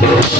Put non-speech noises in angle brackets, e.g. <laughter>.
Yes. <laughs> <laughs>